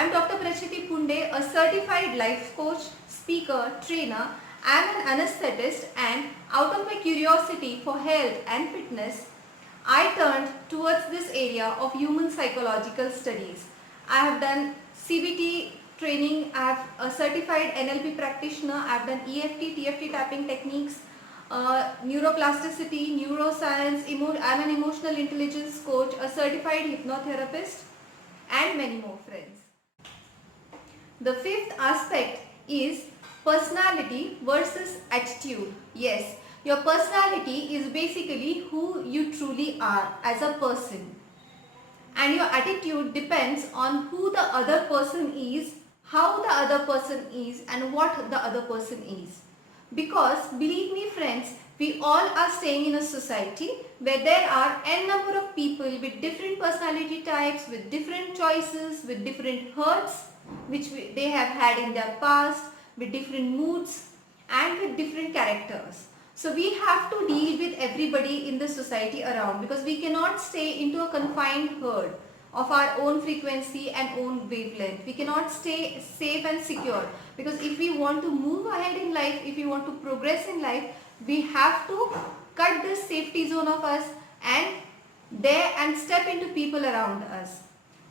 I am Dr. Prachiti Punde, a certified life coach, speaker, trainer. I am an anesthetist, and out of my curiosity for health and fitness, I turned towards this area of human psychological studies. I have done CBT training, I have a certified NLP practitioner, I have done EFT, TFT tapping techniques, neuroplasticity, neuroscience, I am an emotional intelligence coach, a certified hypnotherapist, and many more friends. The fifth aspect is personality versus attitude. Yes, your personality is basically who you truly are as a person, and your attitude depends on who the other person is, how the other person is, and what the other person is. Because believe me friends, we all are staying in a society where there are n number of people with different personality types, with different choices, with different hurts which they have had in their past, with different moods and with different characters. So we have to deal with everybody in the society around, because we cannot stay into a confined herd of our own frequency and own wavelength. We cannot stay safe and secure, because if we want to move ahead in life, if we want to progress in life, we have to cut this safety zone of us and step into people around us.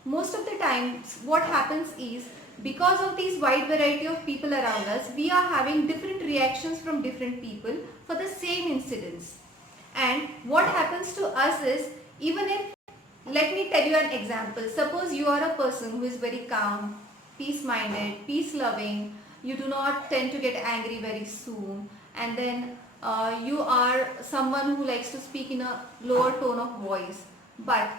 Most of the times what happens is, because of these wide variety of people around us, we are having different reactions from different people for the same incidents. And what happens to us is, even if, let me tell you an example. Suppose you are a person who is very calm, peace-minded, peace-loving, you do not tend to get angry very soon, and then you are someone who likes to speak in a lower tone of voice. But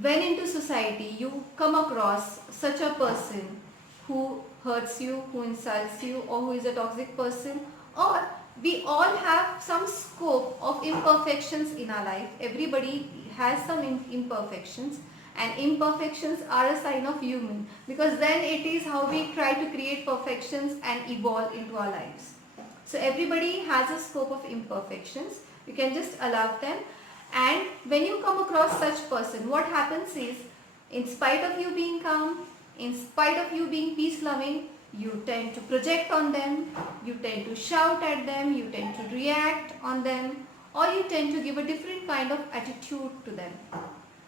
when into society you come across such a person who hurts you, who insults you, or who is a toxic person, or we all have some scope of imperfections in our life. Everybody has some imperfections, and imperfections are a sign of human, because then it is how we try to create perfections and evolve into our lives. So everybody has a scope of imperfections. You can just allow them. And when you come across such person, what happens is, in spite of you being calm, in spite of you being peace-loving, you tend to project on them, you tend to shout at them, you tend to react on them, or you tend to give a different kind of attitude to them.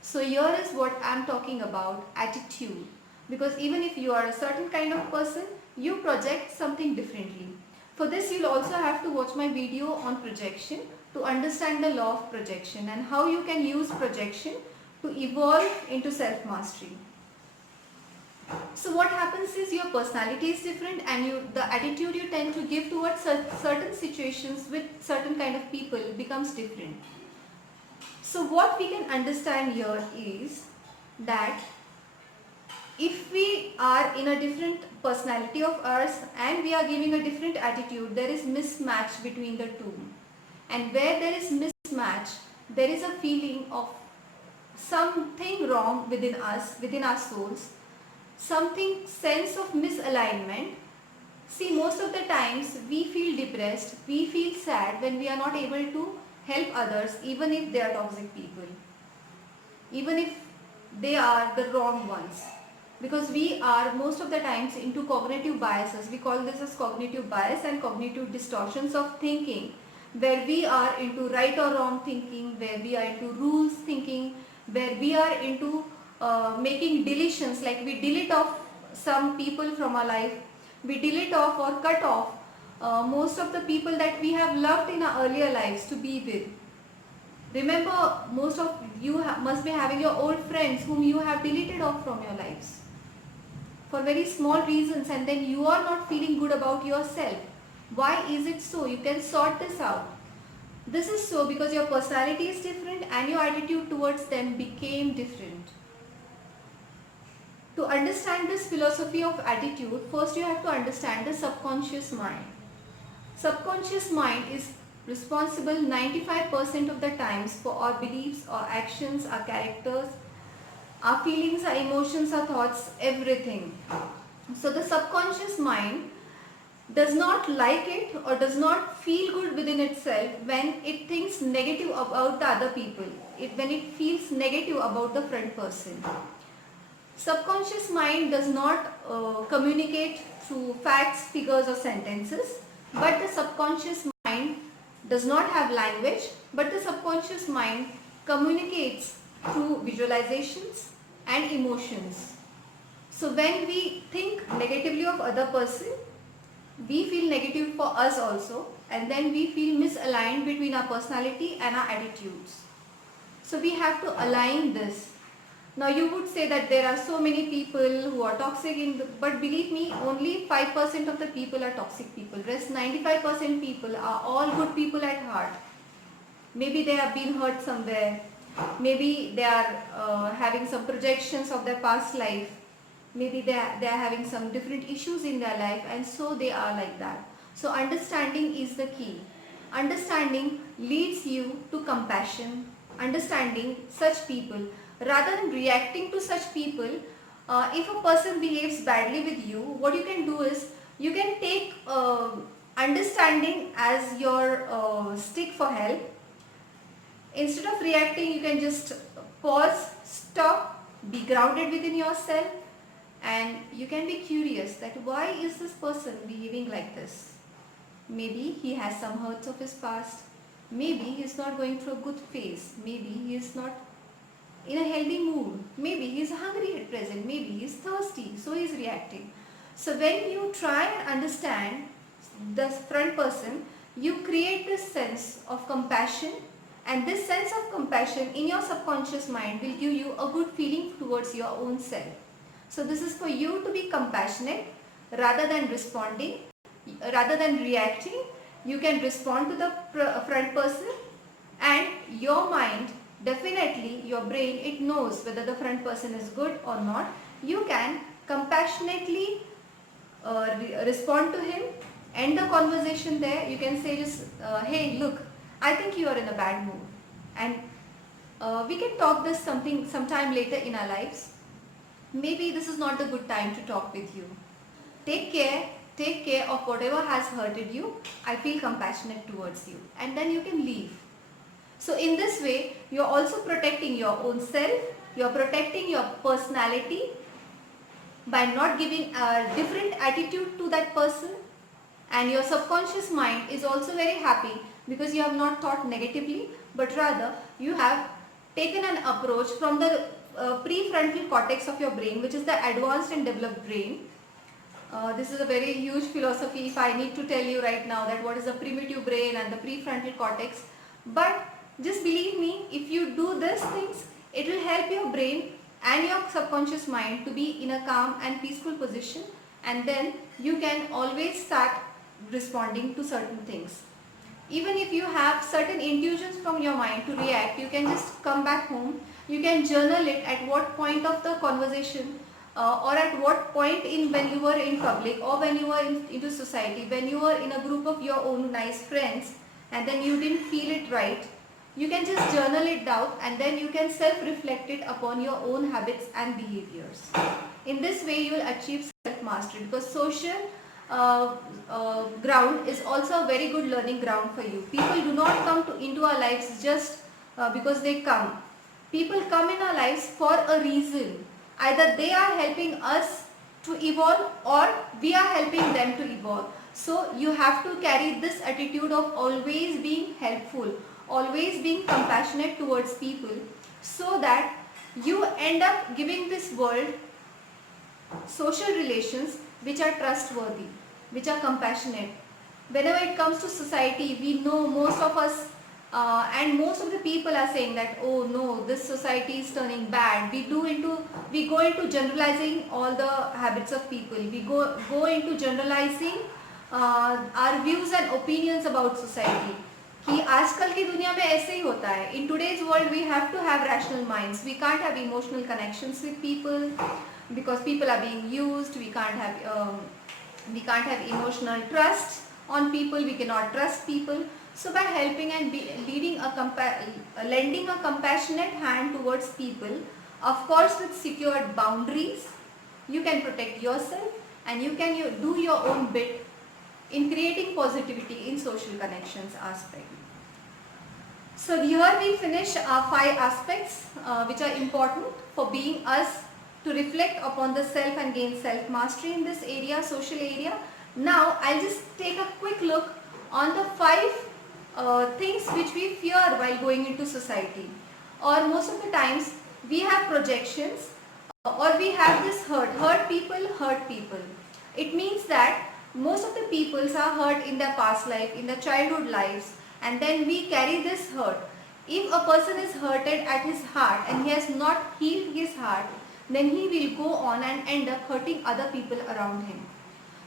So here is what I am talking about, attitude. Because even if you are a certain kind of person, you project something differently. For this, you'll also have to watch my video on projection to understand the law of projection and how you can use projection to evolve into self-mastery. So what happens is, your personality is different, and the attitude you tend to give towards certain situations with certain kind of people becomes different. So what we can understand here is that if we are in a different personality of ours and we are giving a different attitude, there is mismatch between the two. And where there is mismatch, there is a feeling of something wrong within us, within our souls, something sense of misalignment. See, most of the times we feel depressed, we feel sad when we are not able to help others, even if they are toxic people, even if they are the wrong ones. Because we are most of the times into cognitive biases. We call this as cognitive bias and cognitive distortions of thinking, where we are into right or wrong thinking, where we are into rules thinking, where we are into making deletions, like we delete off some people from our life, we delete off or cut off most of the people that we have loved in our earlier lives to be with. Remember, most of you must be having your old friends whom you have deleted off from your lives for very small reasons, and then you are not feeling good about yourself. Why is it so? You can sort this out. This is so because your personality is different and your attitude towards them became different. To understand this philosophy of attitude, first you have to understand the subconscious mind. Subconscious mind is responsible 95% of the times for our beliefs, our actions, our characters, our feelings, our emotions, our thoughts, everything. So the subconscious mind does not like it or does not feel good within itself when it thinks negative about the other people, when it feels negative about the front person. Subconscious mind does not communicate through facts, figures or sentences, but the subconscious mind does not have language, but the subconscious mind communicates through visualizations and emotions. So when we think negatively of other person, we feel negative for us also, and then we feel misaligned between our personality and our attitudes. So we have to align this. Now you would say that there are so many people who are toxic but believe me, only 5% of the people are toxic people. Rest 95% people are all good people at heart. Maybe they have been hurt somewhere. Maybe they are having some projections of their past life. Maybe they are having some different issues in their life, and so they are like that. So understanding is the key. Understanding leads you to compassion. Understanding such people rather than reacting to such people. If a person behaves badly with you, what you can do is you can take understanding as your stick for help. Instead of reacting, you can just pause, stop, be grounded within yourself, and you can be curious that why is this person behaving like this. Maybe he has some hurts of his past. Maybe he is not going through a good phase. Maybe he is not in a healthy mood. Maybe he is hungry at present. Maybe he is thirsty, so he is reacting. So when you try and understand the front person, you create this sense of compassion, and this sense of compassion in your subconscious mind will give you a good feeling towards your own self. So this is for you to be compassionate rather than responding, rather than reacting. You can respond to the front person, and your mind, definitely your brain, it knows whether the front person is good or not. You can compassionately respond to him, end the conversation there. You can say just, hey look, I think you are in a bad mood, and we can talk this sometime later in our lives. Maybe this is not the good time to talk with you. Take care of whatever has hurted you. I feel compassionate towards you, and then you can leave. So in this way, you are also protecting your own self, you are protecting your personality by not giving a different attitude to that person, and your subconscious mind is also very happy because you have not thought negatively, but rather you have taken an approach from the prefrontal cortex of your brain, which is the advanced and developed brain. This is a very huge philosophy if I need to tell you right now that what is the primitive brain and the prefrontal cortex. But just believe me, if you do these things, it will help your brain and your subconscious mind to be in a calm and peaceful position, and then you can always start responding to certain things. Even if you have certain intuitions from your mind to react, you can just come back home. You can journal it at what point of the conversation or at what point when you were in public or when you were into society, when you were in a group of your own nice friends and then you didn't feel it right. You can just journal it down, and then you can self-reflect it upon your own habits and behaviors. In this way you will achieve self-mastery, because social ground is also a very good learning ground for you. People do not come into our lives just because they come. People come in our lives for a reason. Either they are helping us to evolve or we are helping them to evolve. So you have to carry this attitude of always being helpful, always being compassionate towards people, so that you end up giving this world social relations which are trustworthy, which are compassionate. Whenever it comes to society, we know most of us and most of the people are saying that, oh no, this society is turning bad. We go into generalizing all the habits of people. We go into generalizing our views and opinions about society. कि आजकल की दुनिया में ऐसे ही होता है. In today's world we have to have rational minds. We can't have emotional connections with people because people are being used. We can't have emotional trust on people. We cannot trust people. So by helping and lending a compassionate hand towards people, of course with secured boundaries, you can protect yourself and you can do your own bit in creating positivity in social connections aspect. So here we finish our 5 aspects which are important for being us to reflect upon the self and gain self-mastery in this area, social area. Now I'll just take a quick look on the 5 things which we fear while going into society. Or most of the times we have projections, or we have this hurt people. It means that most of the peoples are hurt in their past life, in their childhood lives, and then we carry this hurt. If a person is hurted at his heart and he has not healed his heart, then he will go on and end up hurting other people around him.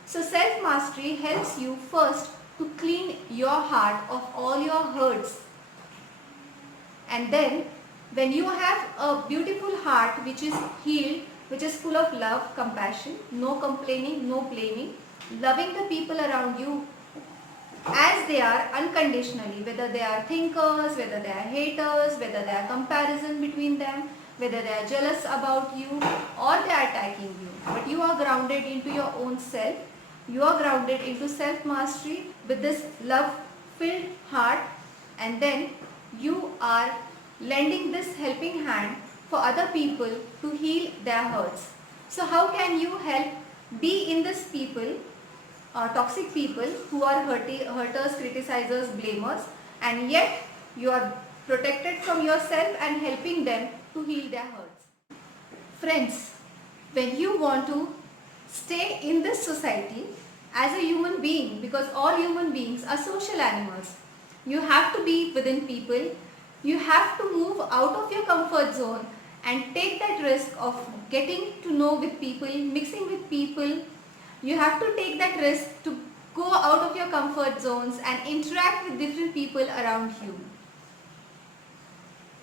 So self-mastery helps you first to clean your heart of all your hurts. And then when you have a beautiful heart which is healed, which is full of love, compassion, no complaining, no blaming, loving the people around you as they are unconditionally, whether they are thinkers, whether they are haters, whether there are comparison between them, whether they are jealous about you or they are attacking you. But you are grounded into your own self. You are grounded into self-mastery with this love-filled heart, and then you are lending this helping hand for other people to heal their hurts. So how can you help be in this people, toxic people who are hurters, criticizers, blamers, and yet you are protected from yourself and helping them to heal their hurts. Friends, when you want to stay in this society as a human being, because all human beings are social animals, you have to be within people. You have to move out of your comfort zone and take that risk of getting to know with people, mixing with people. You have to take that risk to go out of your comfort zones and interact with different people around you.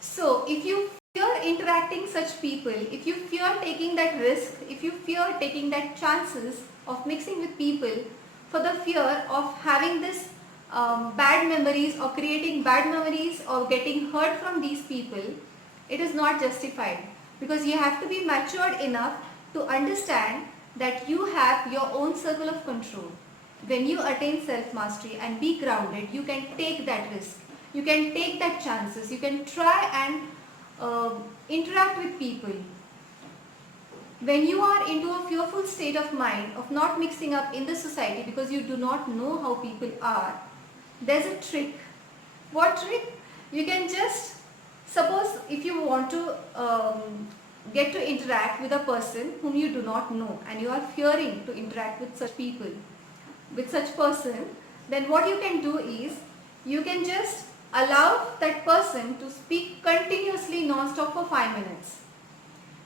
So if you fear interacting such people, if you fear taking that risk, if you fear taking that chances of mixing with people for the fear of having this bad memories or creating bad memories or getting hurt from these people, it is not justified, because you have to be matured enough to understand that you have your own circle of control. When you attain self-mastery and be grounded, you can take that risk, you can take that chances, you can try and interact with people. When you are into a fearful state of mind of not mixing up in the society because you do not know how people are, there's a trick. What trick? You can just, suppose if you want to get to interact with a person whom you do not know and you are fearing to interact with such people, with such person, then what you can do is you can just allow that person to speak continuously non-stop for 5 minutes.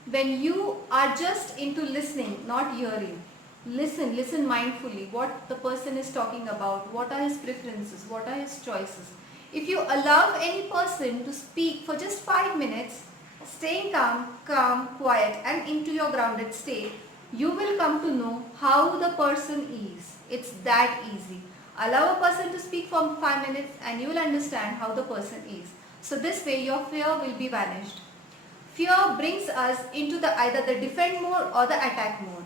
When you are just into listening, not hearing, listen mindfully what the person is talking about, what are his preferences, what are his choices. If you allow any person to speak for just 5 minutes, staying calm, quiet and into your grounded state, you will come to know how the person is. It's that easy. Allow a person to speak for 5 minutes and you will understand how the person is. So this way your fear will be vanished. Fear brings us into either the defend mode or the attack mode.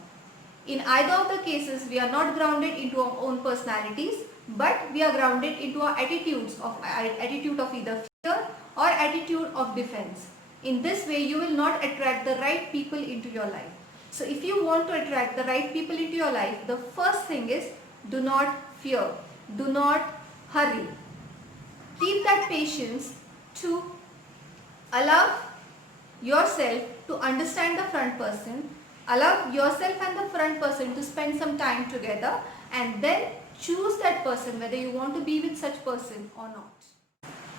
In either of the cases, we are not grounded into our own personalities, but we are grounded into our attitude of either fear or attitude of defense. In this way, you will not attract the right people into your life. So if you want to attract the right people into your life, the first thing is do not fear, do not hurry. Keep that patience to allow yourself to understand the front person, allow yourself and the front person to spend some time together, and then choose that person whether you want to be with such person or not.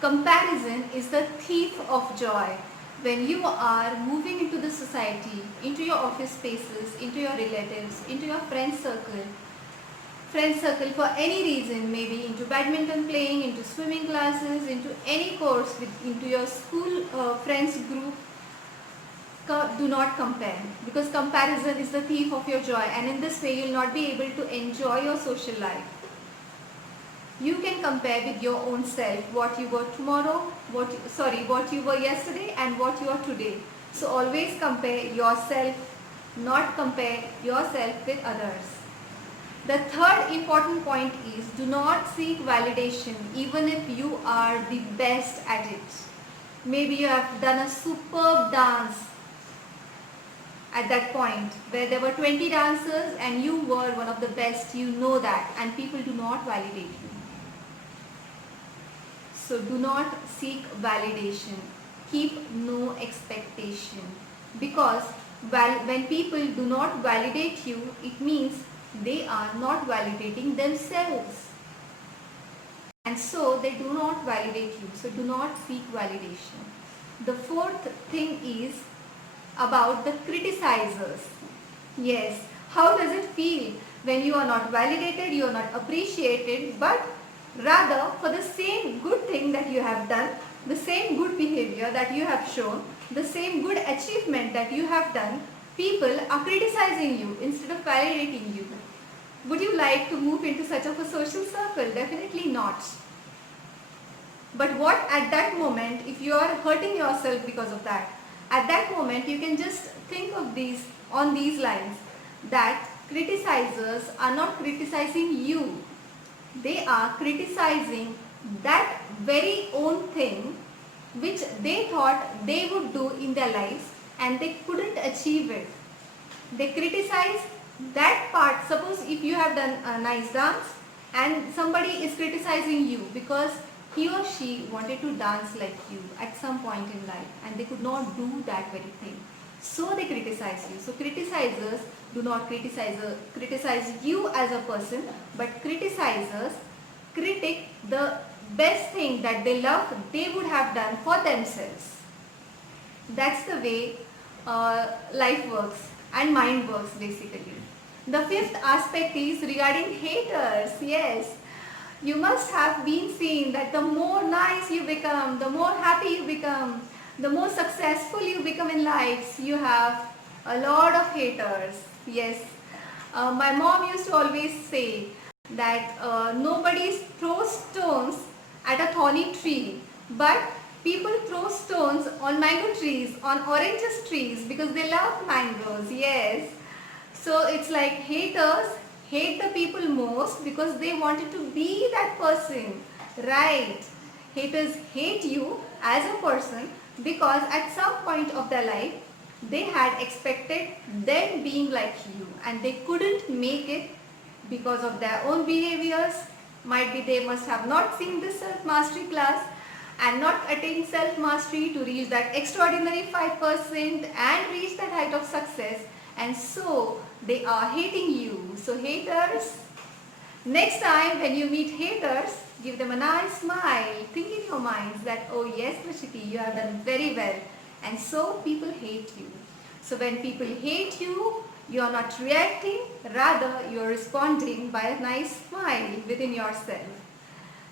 Comparison is the thief of joy. When you are moving into the society, into your office spaces, into your relatives, into your friend circle for any reason, maybe into badminton playing, into swimming classes, into any course, into your school friends group, do not compare, because comparison is the thief of your joy, and in this way you will not be able to enjoy your social life. You can compare with your own self what you were tomorrow, what you were yesterday and what you are today. So always compare yourself, not compare yourself with others. The third important point is do not seek validation even if you are the best at it. Maybe you have done a superb dance at that point where there were 20 dancers and you were one of the best, you know that, and people do not validate you. So do not seek validation. Keep no expectation, because when people do not validate you, it means they are not validating themselves, and so they do not validate you. So do not seek validation. The fourth thing is about the criticizers. Yes, how does it feel when you are not validated, you are not appreciated, but rather for the same good thing that you have done, the same good behavior that you have shown, the same good achievement that you have done, people are criticizing you instead of validating you. Would you like to move into such of a social circle? Definitely not. But what at that moment, if you are hurting yourself because of that, at that moment you can just think of these on these lines, that criticizers are not criticizing you. They are criticizing that very own thing which they thought they would do in their lives and they couldn't achieve it. They criticize that part. Suppose if you have done a nice dance and somebody is criticizing you because he or she wanted to dance like you at some point in life and they could not do that very thing. So they criticize you. So criticizers do not criticize you as a person, but criticizers critic the best thing that they love they would have done for themselves. That's the way life works and mind works basically. The fifth aspect is regarding haters. Yes, you must have been seeing that the more nice you become, the more happy you become, the more successful you become in life, you have a lot of haters. Yes, my mom used to always say that nobody throws stones at a thorny tree, but people throw stones on mango trees, on oranges trees, because they love mangoes. Yes, so it's like haters hate the people most because they wanted to be that person, right? Haters hate you as a person because at some point of their life they had expected them being like you and they couldn't make it because of their own behaviors. Might be they must have not seen this self-mastery class and not attained self-mastery to reach that extraordinary 5% and reach that height of success, and so they are hating you. So haters, next time when you meet haters, give them a nice smile. Think in your minds that, oh yes Prashiti, you have done very well, and so people hate you. So when people hate you, you are not reacting, rather you are responding by a nice smile within yourself.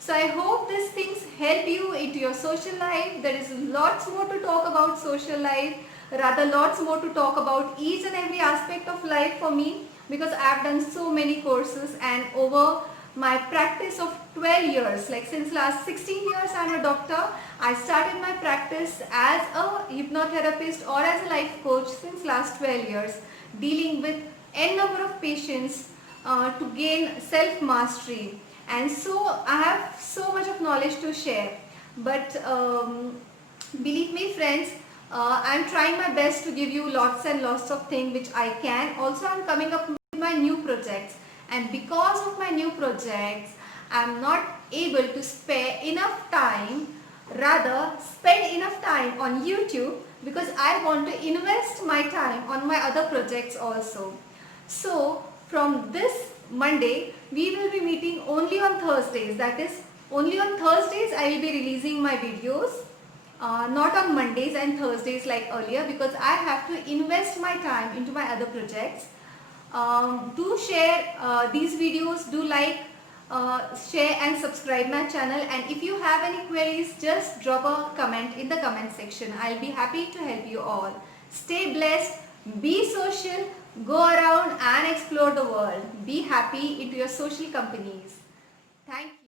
So I hope these things help you into your social life. There is lots more to talk about social life, rather lots more to talk about each and every aspect of life for me, because I have done so many courses and over my practice of 12 years, like since last 16 years I am a doctor. I started my practice as a hypnotherapist or as a life coach since last 12 years, dealing with n number of patients to gain self-mastery. And so I have so much of knowledge to share, but believe me friends, I am trying my best to give you lots and lots of things which I can. Also I am coming up with my new projects, and because of my new projects I am not able to spare enough time, rather spend enough time on YouTube, because I want to invest my time on my other projects also. So from this Monday we will be meeting only on Thursdays. That is, only on Thursdays I will be releasing my videos, not on Mondays and Thursdays like earlier, because I have to invest my time into my other projects. Do share these videos, do like, share and subscribe my channel, and if you have any queries, just drop a comment in the comment section. I'll be happy to help you all. Stay blessed, be social, go around and explore the world. Be happy into your social companies. Thank you.